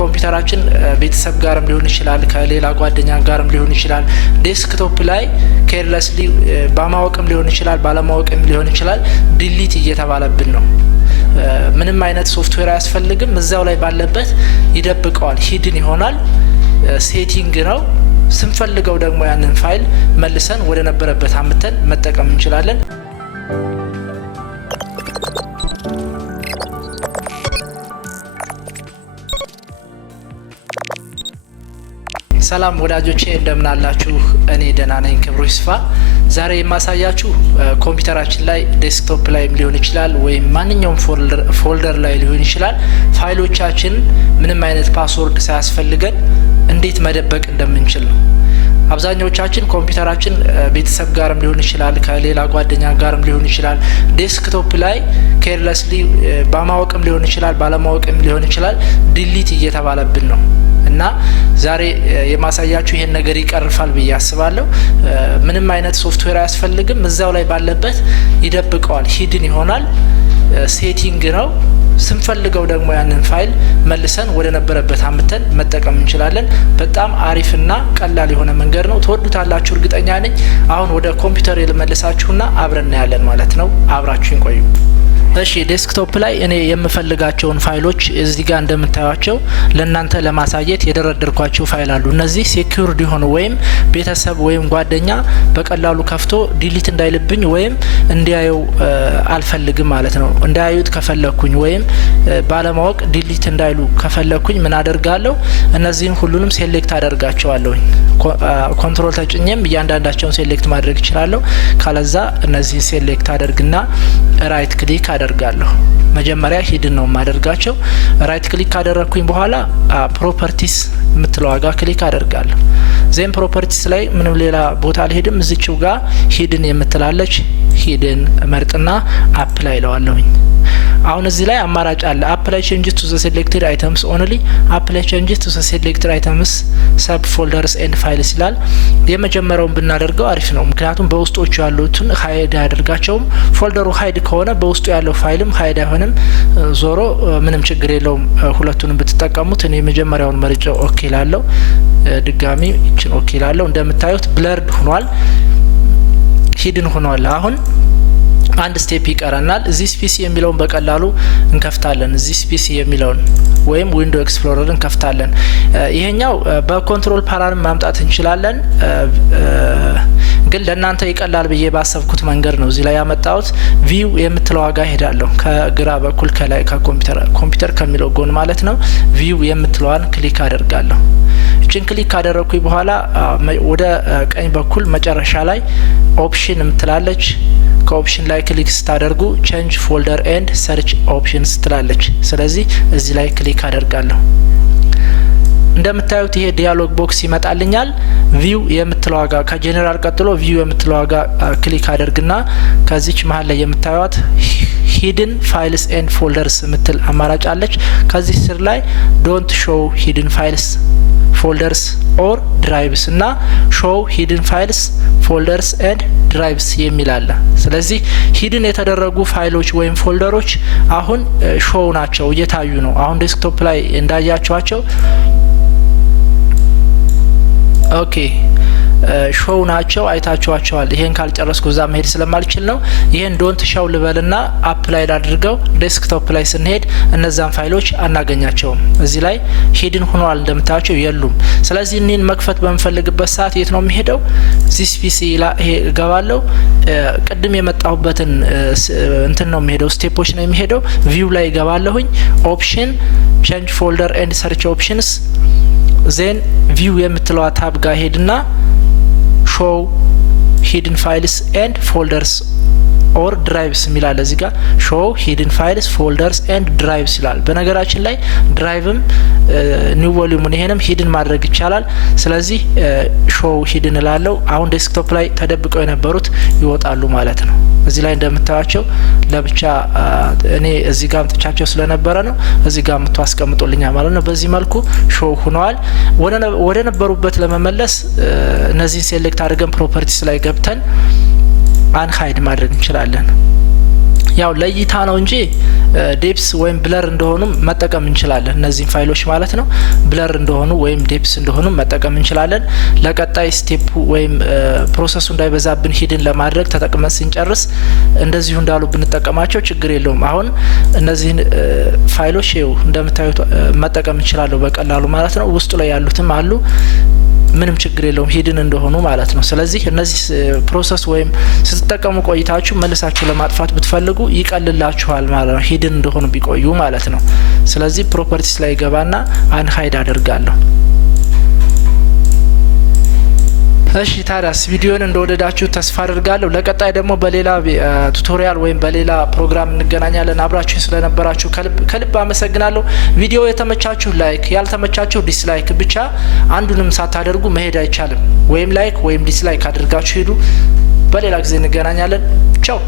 ኮምፒዩተራችን ቤተሰብ ጋርም ሊሆን ይችላል ከሌላ ጓደኛ ጋርም ሊሆን ይችላል ዴስክቶፕ ላይ ኬርለስሊ ባማወቅም ሊሆን ይችላል ባለማወቅም ሊሆን ይችላል ዲሊት እየተባለብን ነው ምንም አይነት ሶፍትዌር አያስፈልግም እዛው ላይ ባለበት ይደብቀዋል ሂድን ይሆናል ሴቲንግ ነው ስንፈልገው ደግሞ ያንን ፋይል መልሰን ወደ ነበረበት አምጥተን መጠቀም እንችላለን ሰላም ወዳጆቼ እንደምን አላችሁ እኔ ደህና ነኝ ክብሩ ይስፋ ዛሬ የማሳያችሁ ኮምፒዩተራችን ላይ ዴስክቶፕ ላይ ሊሆን ይችላል ወይ ማንኛውም ፎልደር ላይ ሊሆን ይችላል ፋይሎቻችን ምንም አይነት ፓስወርድ ሳያስፈልገን እንዴት መደበቅ እንደምንችል ነው አብዛኞቻችን ኮምፒዩተራችን ቤተሰብ ጋርም ሊሆን ይችላል ከሌላ ጓደኛ ጋርም ሊሆን ይችላል ዴስክቶፕ ላይ ኬርለስሊ ባማወቅም ሊሆን ይችላል ባለማወቅም ሊሆን ይችላል ዲሊት እየተባለብን ነው እና ዛሬ የማሳያችሁ ይሄን ነገር ይቀርፋል ብዬ አስባለሁ ምንም አይነት ሶፍትዌር አያስፈልግም እዛው ላይ ባለበት ይደብቀዋል ሂድን ይሆናል ሴቲንግ ነው ስንፈልገው ደግሞ ያንን ፋይል መልሰን ወደ ነበረበት አምጥተን መጠቀም እንችላለን በጣም አሪፍና ቀላል የሆነ መንገድ ነው ተወዱታላችሁ እርግጠኛ ነኝ አሁን ወደ ኮምፒዩተር ልመልሳችሁና አብረን ያለን ማለት ነው አብራችሁን ቆዩ እሺ ዴስክቶፕ ላይ እኔ የምፈልጋቸውን ፋይሎች እዚህ ጋር እንደምታዩቸው ለእናንተ ለማሳየት የደረደርኳቸው ፋይል አሉ እነዚህ ሴኩርድ ሆነ ወይም ቤተሰብ ወይም ጓደኛ በቀላሉ ከፍቶ ዲሊት እንዳይልብኝ ወይም እንዲያዩ አልፈልግም ማለት ነው እንዳያዩት ከፈለኩኝ ወይም ባለማወቅ ዲሊት እንዳይሉ ከፈለኩኝ ምን አደርጋለሁ እነዚህን ሁሉንም ሴሌክት አደርጋቸዋለሁ ኮንትሮል ተጭኘም እያንዳንዳቸውን ሴሌክት ማድረግ ይችላልው ካለዛ እነዚህን ሴሌክት አደርግና ራይት ክሊክ አደርጋለሁ መጀመሪያ ሂድን ነው ማደርጋቸው ራይት ክሊክ ካደረኩኝ በኋላ ፕሮፐርቲስ ምትለው ጋር ክሊክ አደርጋለሁ ዜን ፕሮፐርቲስ ላይ ምንም ሌላ ቦታ አልሄድም እዚህው ጋር ሂድን የምትላለች ሂድን መርጥና አፕላይ ለዋለሁኝ አሁን እዚህ ላይ አማራጭ አለ አፕላይ ቼንጅስ ቱ ዘ ሴሌክትድ አይተምስ ኦንሊ አፕላይ ቼንጅስ ቱ ዘ ሴሌክትድ አይተምስ ሰብ ፎልደርስ ኤንድ ፋይልስ ይላል የመጀመሪያውን ብናደርገው አሪፍ ነው ምክንያቱም በውስጦቹ ያሉትን ሃይድ ያደርጋቸውም ፎልደሩ ሃይድ ከሆነ በውስጡ ያለው ፋይልም ሃይድ አይሆንም ዞሮ ምንም ችግር የለውም ሁለቱንም ብትጠቀሙት እኔ የመጀመሪያውን መርጬው ኦኬ ላለው ድጋሚ እቺን ኦኬ ላለው እንደምታዩት ብለርድ ሆኗል ሂድን ሆኗል አሁን አንድ ስቴፕ ይቀረናል እዚህ ፒሲ የሚለውን በቀላሉ እንከፍታለን እዚህ ፒሲ የሚለውን ወይም ዊንዶ ኤክስፕሎረርን እንከፍታለን ይሄኛው በኮንትሮል ፓናል ማምጣት እንችላለን ግን ለእናንተ ይቀላል ብዬ ባሰብኩት መንገድ ነው እዚህ ላይ ያመጣሁት ቪው የምትለው ዋጋ ሄዳለሁ ከግራ በኩል ከላይ ከኮምፒዩተር ከሚለው ጎን ማለት ነው ቪው የምትለዋን ክሊክ አደርጋለሁ እቺን ክሊክ ካደረኩኝ በኋላ ወደ ቀኝ በኩል መጨረሻ ላይ ኦፕሽን ምትላለች ከኦፕሽን ላይ ክሊክ ስታደርጉ ቼንጅ ፎልደር ኤንድ ሰርች ኦፕሽንስ ትላለች ስለዚህ እዚህ ላይ ክሊክ አደርጋለሁ እንደምታዩት ይሄ ዲያሎግ ቦክስ ይመጣልኛል ቪው የምትለው ዋጋ ከጄኔራል ቀጥሎ ቪው የምትለው ዋጋ ክሊክ አደርግና ከዚች መሀል ላይ የምታዩት ሂድን ፋይልስ ኤንድ ፎልደርስ ምትል አማራጭ አለች ከዚህ ስር ላይ ዶንት ሾው ሂድን ፋይልስ ፎልደርስ ኦር ድራይቭስ እና ሾው ሂድን ፋይልስ ፎልደርስ ኤንድ ድራይቭስ የሚላል ስለዚህ ሂድን የተደረጉ ፋይሎች ወይም ፎልደሮች አሁን ሾው ናቸው እየታዩ ነው አሁን ዴስክቶፕ ላይ እንዳያችኋቸው ኦኬ ሾው ናቸው አይታችኋቸዋል ይሄን ካልጨረስኩ ዛ መሄድ ስለማልችል ነው ይሄን ዶንት ሾው ልበልና አፕላይ አድርገው ዴስክቶፕ ላይ ስንሄድ እነዛን ፋይሎች አናገኛቸውም እዚህ ላይ ሂድን ሆኗል እንደምታዩቸው የሉም ስለዚህ እኔን መክፈት በመፈልግበት ሰዓት የት ነው የሚሄደው ዚስ ፒሲ ላይ ገባለው ቅድም የመጣሁበትን እንትን ነው የሚሄደው ስቴፖች ነው የሚሄደው ቪው ላይ ገባለሁኝ ኦፕሽን ቼንጅ ፎልደር ኤንድ ሰርች ኦፕሽንስ ዜን ቪው የምትለው ታብ ጋር ሄድና show hidden files and folders or drives ሚላል እዚህ ጋር show hidden files folders and drives ይላል በነገራችን ላይ ድራይቭም ኒው ቮሊዩም ይሄንም ሂድን ማድረግ ይቻላል ስለዚህ show hidden ላለው አሁን ዴስክቶፕ ላይ ተደብቀው የነበሩት ይወጣሉ ማለት ነው እዚህ ላይ እንደምታዩቸው ለብቻ እኔ እዚህ ጋር አምጥቻቸው ስለነበረ ነው እዚህ ጋር አስቀምጦልኛ ማለት ነው በዚህ መልኩ ሾው ሆነዋል ወደ ነበሩበት ለመመለስ እነዚህ ሴሌክት አድርገን ፕሮፐርቲስ ላይ ገብተን አንሃይድ ማድረግ እንችላለን ያው ለይታ ነው እንጂ ዴፕስ ወይም ብለር እንደሆኑ መጠቀም እንችላለን። እነዚህ ፋይሎች ማለት ነው ብለር እንደሆኑ ወይም ዴፕስ እንደሆኑ መጠቀም እንችላለን። ለቀጣይ ስቴፕ ወይም ፕሮሰሱ እንዳይበዛብን ሂድን ለማድረግ ተጠቅመን ስንጨርስ እንደዚሁ እንዳሉ ብንጠቀማቸው ችግር የለውም። አሁን እነዚህን ፋይሎች ይኸው እንደምታዩት መጠቀም እንችላለን በቀላሉ ማለት ነው። ውስጡ ላይ ያሉትም አሉ ምንም ችግር የለውም ሂድን እንደሆኑ ማለት ነው። ስለዚህ እነዚህ ፕሮሰስ ወይም ስትጠቀሙ ቆይታችሁ መልሳችሁ ለማጥፋት ብትፈልጉ ይቀልላችኋል ማለት ነው ሂድን እንደሆኑ ቢቆዩ ማለት ነው። ስለዚህ ፕሮፐርቲስ ላይ ገባና አንሃይድ አደርጋለሁ። እሺ ታዲያስ ቪዲዮን እንደወደዳችሁ ተስፋ አድርጋለሁ። ለቀጣይ ደግሞ በሌላ ቱቶሪያል ወይም በሌላ ፕሮግራም እንገናኛለን። አብራችሁ ስለነበራችሁ ከልብ አመሰግናለሁ። ቪዲዮ የተመቻችሁ ላይክ፣ ያልተመቻችሁ ዲስላይክ ብቻ አንዱንም ሳታደርጉ መሄድ አይቻልም። ወይም ላይክ ወይም ዲስላይክ አድርጋችሁ ሄዱ። በሌላ ጊዜ እንገናኛለን። ቻው